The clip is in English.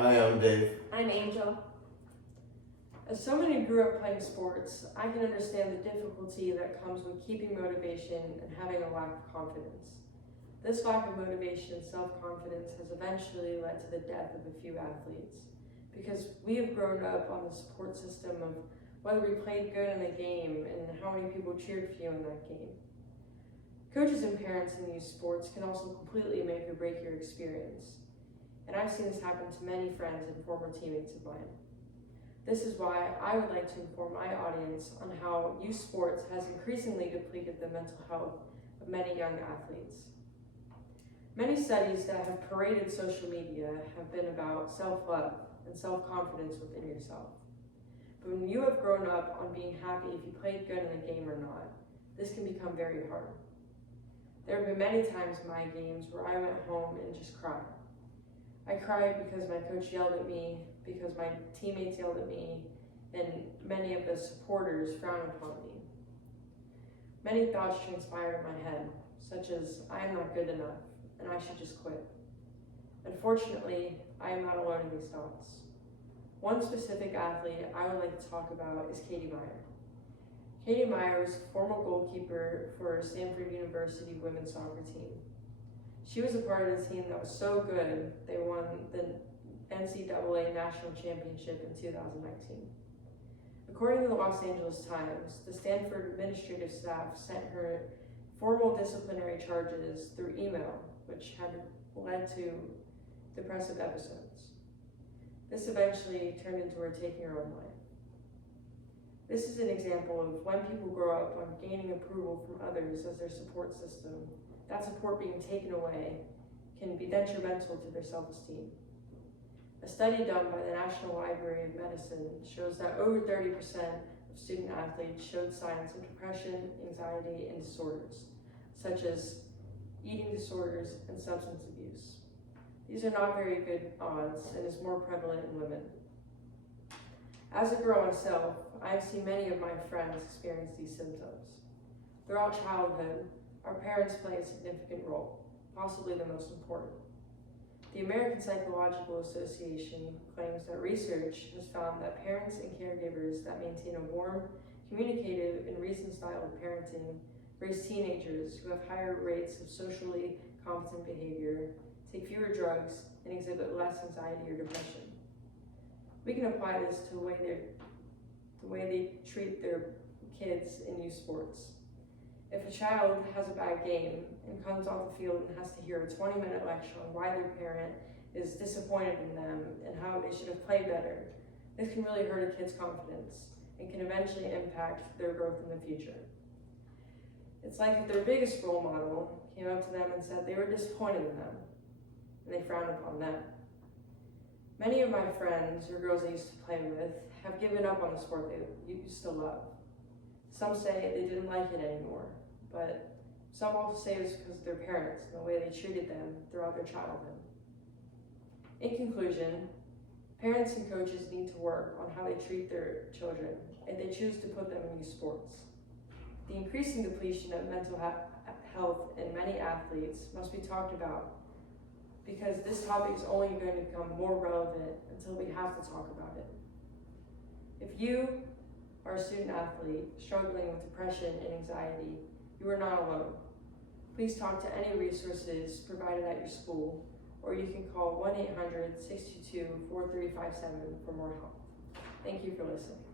Hi, I'm Dave. I'm Angel. As someone who grew up playing sports, I can understand the difficulty that comes with keeping motivation and having a lack of confidence. This lack of motivation and self-confidence has eventually led to the death of a few athletes because we have grown up on the support system of whether we played good in a game and how many people cheered for you in that game. Coaches and parents in these sports can also completely make or break your experience. And I've seen this happen to many friends and former teammates of mine. This is why I would like to inform my audience on how youth sports has increasingly depleted the mental health of many young athletes. Many studies that have paraded social media have been about self-love and self-confidence within yourself. But when you have grown up on being happy if you played good in a game or not, this can become very hard. There have been many times in my games where I went home and just cried. I cried because my coach yelled at me, because my teammates yelled at me, and many of the supporters frowned upon me. Many thoughts transpired in my head, such as, I am not good enough, and I should just quit. Unfortunately, I am not alone in these thoughts. One specific athlete I would like to talk about is Katie Meyer. Katie Meyer was former goalkeeper for Stanford University women's soccer team. She was a part of the team that was so good, they won the NCAA National Championship in 2019. According to the Los Angeles Times, the Stanford administrative staff sent her formal disciplinary charges through email, which had led to depressive episodes. This eventually turned into her taking her own life. This is an example of when people grow up on gaining approval from others as their support system, that support being taken away can be detrimental to their self-esteem. A study done by the National Library of Medicine shows that over 30% of student athletes showed signs of depression, anxiety, and disorders, such as eating disorders and substance abuse. These are not very good odds and is more prevalent in women. As a girl myself, I have seen many of my friends experience these symptoms. Throughout childhood, our parents play a significant role, possibly the most important. The American Psychological Association claims that research has found that parents and caregivers that maintain a warm, communicative, and reasoned style of parenting raise teenagers who have higher rates of socially competent behavior, take fewer drugs, and exhibit less anxiety or depression. We can apply this to the way they treat their kids in youth sports. If a child has a bad game and comes off the field and has to hear a 20-minute lecture on why their parent is disappointed in them and how they should have played better, this can really hurt a kid's confidence and can eventually impact their growth in the future. It's like if their biggest role model came up to them and said they were disappointed in them, and they frowned upon them. Many of my friends or girls I used to play with have given up on the sport they used to love. Some say they didn't like it anymore, but some also say it's because of their parents and the way they treated them throughout their childhood. In conclusion, parents and coaches need to work on how they treat their children if they choose to put them in youth sports. The increasing depletion of mental health in many athletes must be talked about because this topic is only going to become more relevant until we have to talk about it. If you are a student athlete struggling with depression and anxiety, you are not alone. Please talk to any resources provided at your school, or you can call 1-800-622-4357 for more help. Thank you for listening.